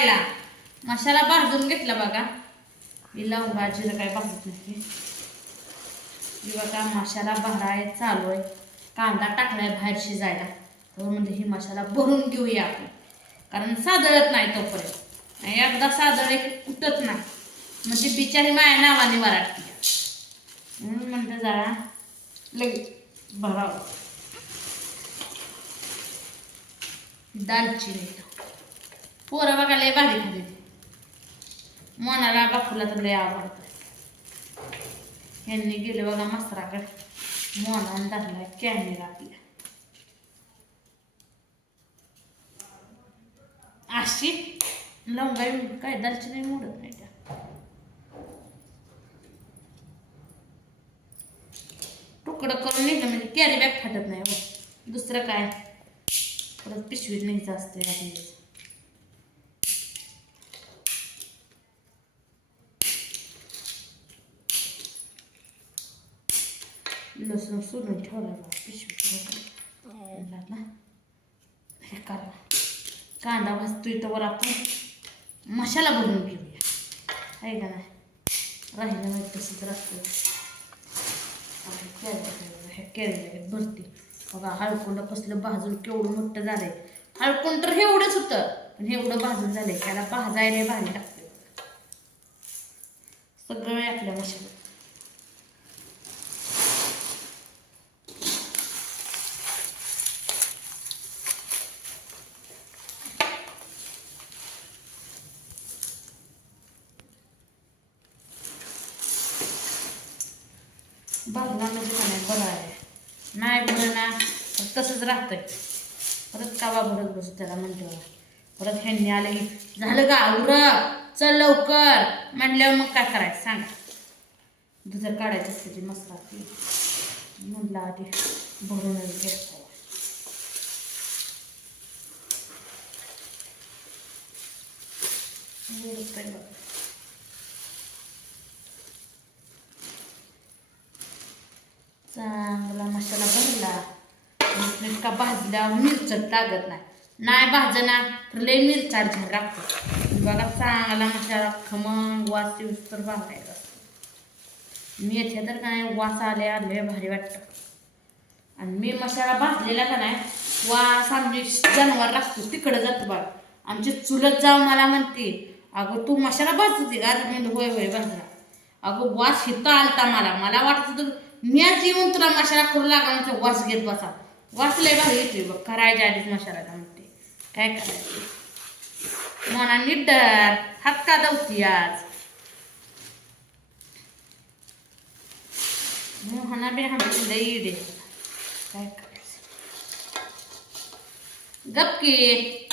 करायला. मसाला भाजून घेतला बघा. मी लावून भाजीला काय भाजत नाही. ही बघा मसाला भराय चालू आहे. कांदा टाकलाय बाहेर शिजायला. तर म्हणजे ही मसाला भरून घेऊया आपण. कारण सादळत नाही तोपर्यंत. आणि एकदा सादळे की कुठत नाही. म्हणजे बिचारी माया नावाने मराठी म्हणून म्हणतं जरा लगेच भरावं. दालचिनी. पोरं बघा लय भारी खाते मनाला बापूला तर लय आवडतं यांनी गेले बघा मसराकडे. मोनान धरला कॅमेरा आपल्या. अशी लवंगाई काय दालचिनी मोडत नाही त्या तुकडं करून निघलं म्हणजे कॅरी बॅग फाटत नाही बघ दुसरं काय? परत पिशवीत न्यायचं असते लसूण सोडून ठेवला बा पिशवीत ना हे करा कांदा भाजतोय तर आपण मशाला बनवून घेऊया आहे का नाही राहिलं माहीत तसंच राहतं हे केळी भरती बघा हळकुंड कसलं भाजून केवढं मोठं झालंय हळकुंड तर एवढंच होतं पण एवढं भाजून झालंय त्याला भाजायला भारी टाकते सगळं आपल्या मशाला भाजला म्हणजे का नाही बरं आहे नाही बरं ना तर तसंच राहतंय. परत कावा भरत बसू त्याला म्हणतो परत ह्यांनी आले की झालं का उर चल लवकर. म्हणल्यावर मग काय करायचं सांगा. दुसरं काढायचं असते ते मस्त राहते म्हणलं आधी भरूनच घेतो बघ चांगला मसाला भरला इतका भाजल्यावर मिरचट लागत नाही. नाही भाजना तर लय मिरचा झाड लागतो बघा चांगला मसाला खमंग वास येऊस तर भाजायचा मेथ्या तर काय वास आले आले भारी वाटतं. आणि मी मसाला भाजलेला का नाही वास आमची जनावर लागतो तिकडं जातो बघा. आमची चुलत जाऊ मला म्हणते अगं तू मसाला भाजते का? मी होय होय भाजला अगं वास हिता आलता मला मला वाटत होतं मीच येऊन तुला मसाला करू लागा वास घेत बसा. वास लय भारी येतोय बघ. करायच्या आधीच मशाला म्हणते. काय करायचं? मना निड्डर. हात का दवती आज. मोहना बे हाणते लई इडे. काय करायचं? गपकी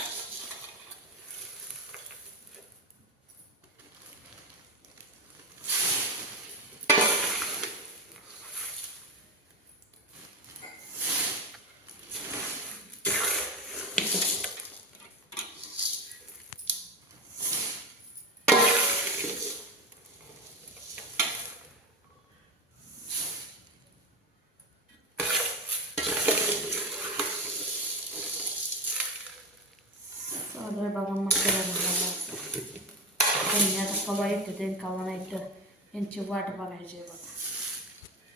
चालू बघा मसाला झाला कवा येतं ते कवा नाही तर यांची वाट बघायची बघा.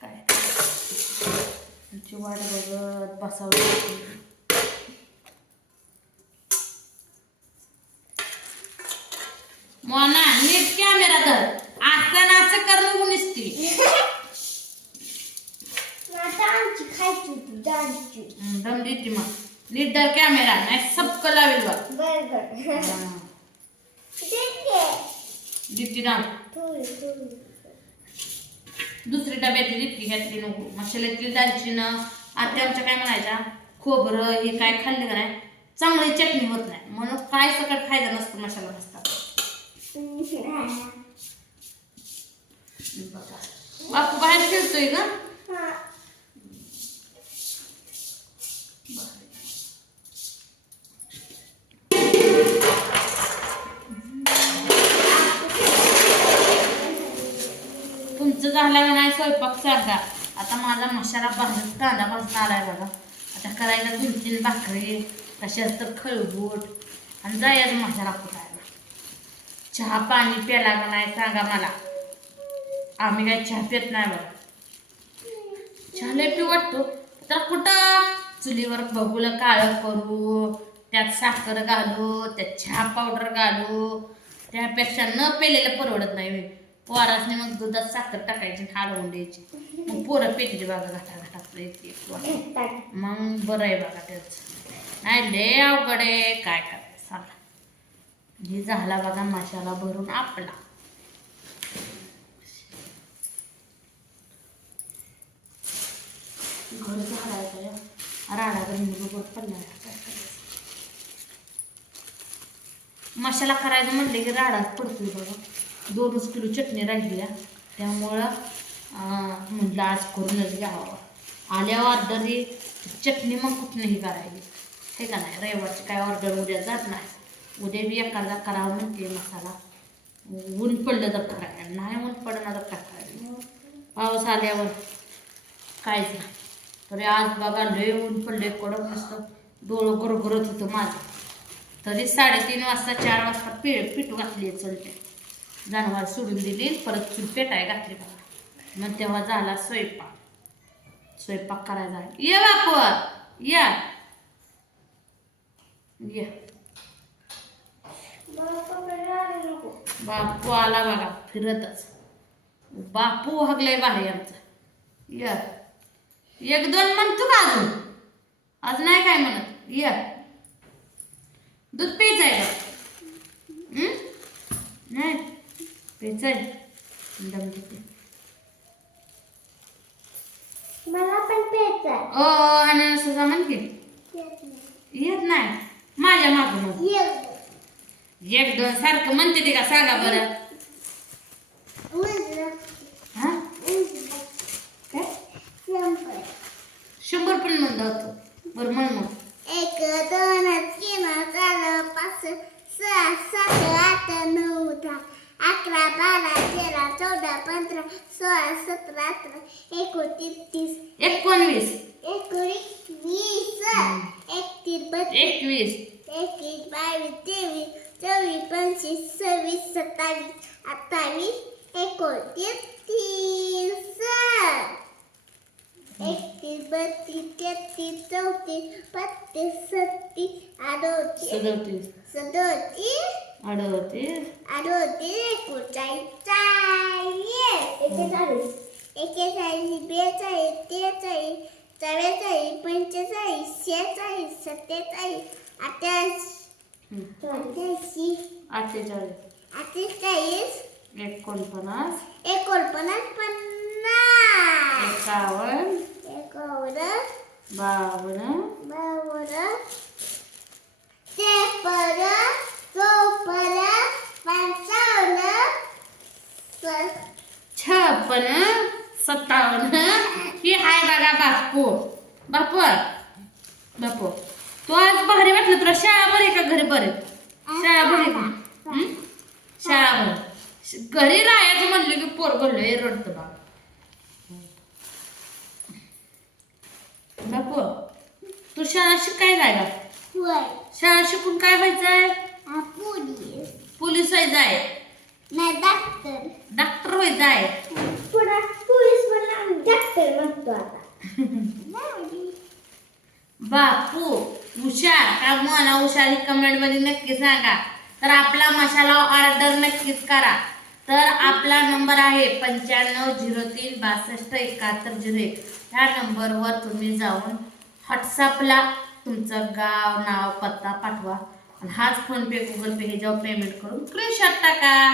काय? यांची वाट बघत बसावं. मोना नीट कॅमेरा धर. असताना असं निसती होती डान्सची दम देते मग. नीट धर कॅमेरा नाही सबक लावेल बघ. दिप्ती दाम दुसरी डब्यातली दिप्ती घातली नको. मसाल्यातली दालचिनं आत्या आमच्या काय म्हणायच्या? खोबरं हे काय खाल्लं का नाही? चांगली चटणी होत नाही. म्हणून काय सकट खायचं नसतं मसाला नसता बापू बाहेर फिरतोय का स्वयंपाक सांगा आता माझा मसाला भाजत कांदा भाजता आलाय बघा. आता करायला दोन तीन भाकरी तशाच तर खळबूट आणि जायचं मसाला कुटायला चहा पाणी प्याला का नाही सांगा मला. आम्ही काय चहा पित नाही बघा. चहा लय पी वाटतो. तर कुठं? चुलीवर बघूला काळं करू त्यात साखर घालू त्यात चहा पावडर घालू. त्यापेक्षा न पेलेलं परवडत नाही बे. मग दुधात साखर टाकायची आणि हलवून द्यायची. मग पोरं पेटली बघा घाटा घाटात एक एक मग बरं आहे बघा त्याच. नाही लय अवघड आहे. काय करायचं? सांगा हे झाला बघा माशाला भरून आपला. घर झाडायचं हो. राडा बरोबर करायचं करायचं म्हटलं की राडाच पडतोय बघा. दोनच किलो चटणी राहिली आहे. त्यामुळं म्हटलं आज करूनच घ्यावं. आल्यावर ऑर्डरी चटणी मग कुठनंही करायची. हे का नाही रविवारची काय ऑर्डर उद्या जात नाही. उद्या बी एखादा करावं म्हणते मसाला. ऊन पडलं तर करायला नाही ऊन पडणार तर काय करायचं? पाऊस आल्यावर काहीच नाही. तरी आज बघा लय ऊन पडले कडक मस्त डोळं गरगरत होतं माझं. तरी साडेतीन वाजता चार वाजता पि पीठ घातली चलते. जनावर सोडून दिली. परत चूल पेटाय घातली मग तेव्हा झाला स्वयंपाक. स्वयंपाक करायचा. ये बापू या. ये. बापू आला बघा फिरतच. बापू हगलाय बाहेर. आमचा या. एक दोन म्हणतो का अजून? आज नाही काय म्हणत? या दूध प्यायचं आहे का हं? नाही आहे दम मला पण प्यायचं ओ आणि असं जा म्हण की येत नाही. माझ्या मागं मग. एक दोन सारखं म्हणते ते का सांगा बरं. हा? काय? शंभर पण होतं बरं म्हण मग. एक दोन तीन चार पाच सहा सात आठ नऊ दहा. अकरा बारा तेरा चौदा पंधरा सोळा सतरा अठरा एकोणतीस तीस. एकोणवीस. एकोणीस वीस. एकतीस बत्तीस. एकवीस. एकवीस बावीस तेवीस चोवीस पंचवीस सव्वीस सत्तावीस अठ्ठावीस एकोणतीस तीस. एकतीस बत्तीस तेहतीस चौतीस पस्तीस छत्तीस अडोतीस सदोतीस सदोतीस अडोतीस अडोतीस एकोणचाळीस चाळीस. एकेचाळीस. एकेचाळीस बेचाळीस त्रेचाळीस चव्वेचाळीस पंचेचाळीस शेहेचाळीस सत्तेचाळीस अठ्ठावीस. हं. अठ्ठ्याऐंशी अठ्ठेचाळीस. अठ्ठेचाळीस. एकोणपन्नास. एकोणपन्नास पन्नास. एकावन्न. बावन्न बावन्न त्रेपन्न चौपन्न पंचावन्न स- छप्पन्न सत्तावन्न. ही हाय बघा बापू. बापू. बापू. तू आज भारी वाटलं तुला. शाळा बरे का घरी बरे? शाळा बरे का? शाळा बरे घरी राहायचं म्हणलं की पोर बोललोय रडतं बाबा बापू तू शाळा शिकाय जाय का? होय. शाळा शिकून काय व्हायचंय? हा पोलीस. पोलीस व्हायचंय नाही डॉक्टर डॉक्टर व्हायचंय पुन्हा पोलीस पण आम्ही डॉक्टर म्हणतो आता. नाही. बापू हुशार. का मला हुशार ही कमेंटमध्ये नक्की सांगा. तर आपला मसाला ऑर्डर नक्कीच करा. तर आपला नंबर आहे पंच्याण्णव झिरो तीन बासष्ट एकाहत्तर झिरो एक. ह्या नंबरवर तुम्ही जाऊन व्हॉट्सअपला तुमचं गाव नाव पत्ता पाठवा. आणि हाच फोनपे गुगल पे हे जेव्हा पेमेंट करून स्क्रीनशॉट टाका.